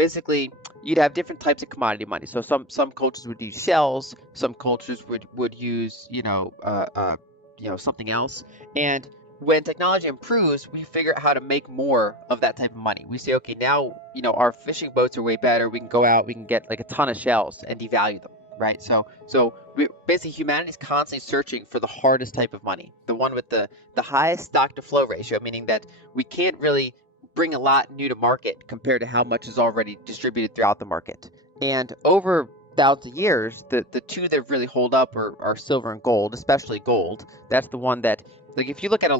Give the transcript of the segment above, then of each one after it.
basically you'd have different types of commodity money. So some cultures would use shells, some cultures would use something else. And when technology improves, we figure out how to make more of that type of money. We say, okay, now our fishing boats are way better. We can go out, we can get like a ton of shells and devalue them, right? So basically humanity's constantly searching for the hardest type of money, the one with the highest stock to flow ratio, meaning that we can't really bring a lot new to market compared to how much is already distributed throughout the market. And over thousands of years, the two that really hold up are silver and gold, especially gold. That's the one that, like, if you look at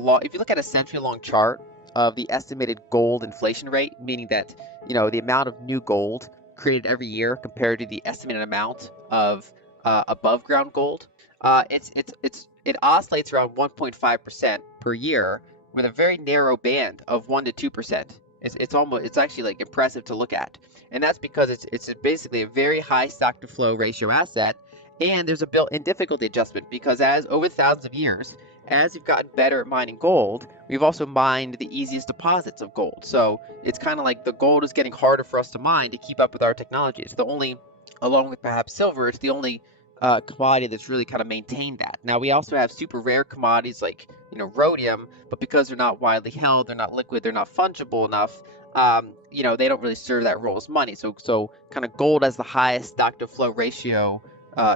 a century-long chart of the estimated gold inflation rate, meaning that the amount of new gold created every year compared to the estimated amount of above ground gold, it oscillates around 1.5% per year, with a very narrow band of 1 to 2%. It's actually like impressive to look at, and that's because it's basically a very high stock to flow ratio asset, and there's a built-in difficulty adjustment because as over thousands of years, as we've gotten better at mining gold, we've also mined the easiest deposits of gold. So it's kind of like the gold is getting harder for us to mine to keep up with our technology. It's the only, along with perhaps silver, it's the only commodity that's really kind of maintained that. Now we also have super rare commodities like rhodium, but because they're not widely held, they're not liquid, they're not fungible enough. They don't really serve that role as money. So kind of gold as the highest stock to flow ratio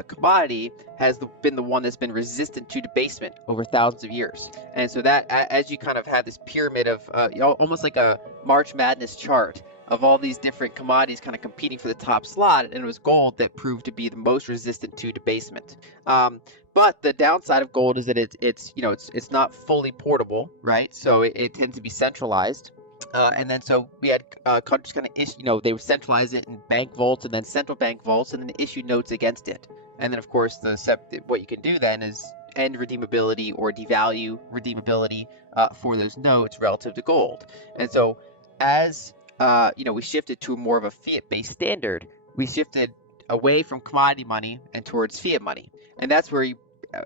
commodity has been the one that's been resistant to debasement over thousands of years. And so that as you kind of have this pyramid of almost like a March Madness chart of all these different commodities kind of competing for the top slot, and it was gold that proved to be the most resistant to debasement. But the downside of gold is that it's not fully portable, right? So it tends to be centralized. And then so we had countries kind of issue, they would centralize it in bank vaults and then central bank vaults and then issue notes against it. And then of course what you can do then is end redeemability or devalue redeemability for those notes relative to gold. And so as we shifted to more of a fiat-based standard, we shifted away from commodity money and towards fiat money. And that's where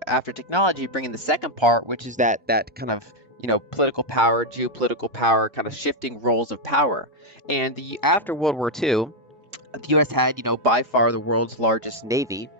after technology, bring in the second part, which is that kind of political power, geopolitical power, kind of shifting roles of power. And after World War II, the U.S. had, by far the world's largest navy.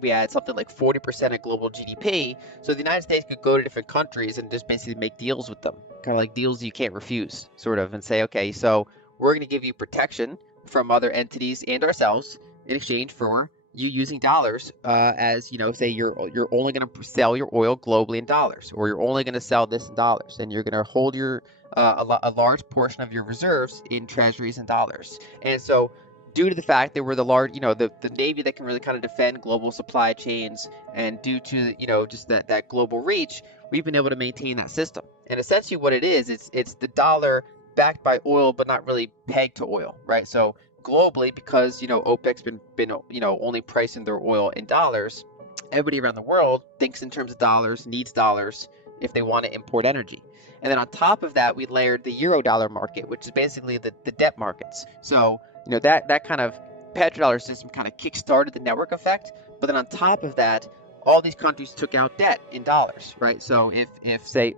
We had something like 40% of global GDP. So the United States could go to different countries and just basically make deals with them, kind of like deals you can't refuse, sort of, and say, okay, so we're going to give you protection from other entities and ourselves in exchange for you using dollars, as say you're only going to sell your oil globally in dollars, or you're only going to sell this in dollars, and you're going to hold your a large portion of your reserves in treasuries and dollars. And so, due to the fact that we're the Navy that can really kind of defend global supply chains, and due to just that global reach, we've been able to maintain that system. And essentially, what it is, it's the dollar backed by oil, but not really pegged to oil, right? So globally, because OPEC's been only pricing their oil in dollars, everybody around the world thinks in terms of dollars, needs dollars if they want to import energy. And then on top of that, we layered the euro dollar market, which is basically the debt markets. So that kind of petrodollar system kind of kick-started the network effect. But then on top of that, all these countries took out debt in dollars, right? So if say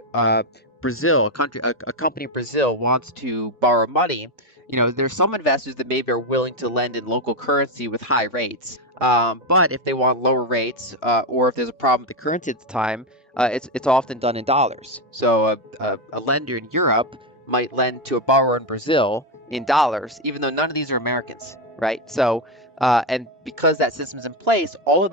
Brazil, a company in Brazil wants to borrow money, there's some investors that maybe are willing to lend in local currency with high rates. But if they want lower rates, or if there's a problem with the currency at the time, it's often done in dollars. So a lender in Europe might lend to a borrower in Brazil in dollars, even though none of these are Americans, right? So and because that system's in place, all of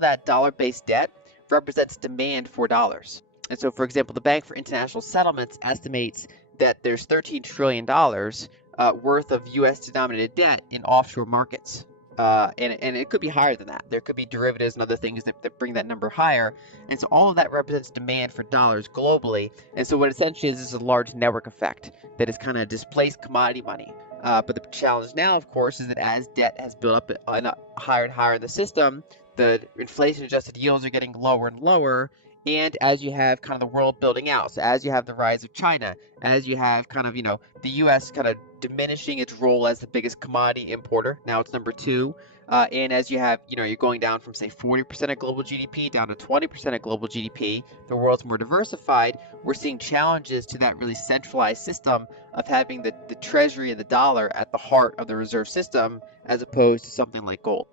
that dollar-based debt represents demand for dollars. And so, for example, the Bank for International Settlements estimates that there's $13 trillion worth of U.S. denominated debt in offshore markets. And it could be higher than that. There could be derivatives and other things that bring that number higher. And so all of that represents demand for dollars globally. And so what essentially is a large network effect that has kind of displaced commodity money. But the challenge now, of course, is that as debt has built up higher and higher in the system, the inflation-adjusted yields are getting lower and lower. And as you have kind of the world building out, so as you have the rise of China, as you have kind of, the U.S. kind of diminishing its role as the biggest commodity importer. Now it's number two. And as you have, you're going down from say 40% of global GDP down to 20% of global GDP, the world's more diversified. We're seeing challenges to that really centralized system of having the treasury and the dollar at the heart of the reserve system as opposed to something like gold.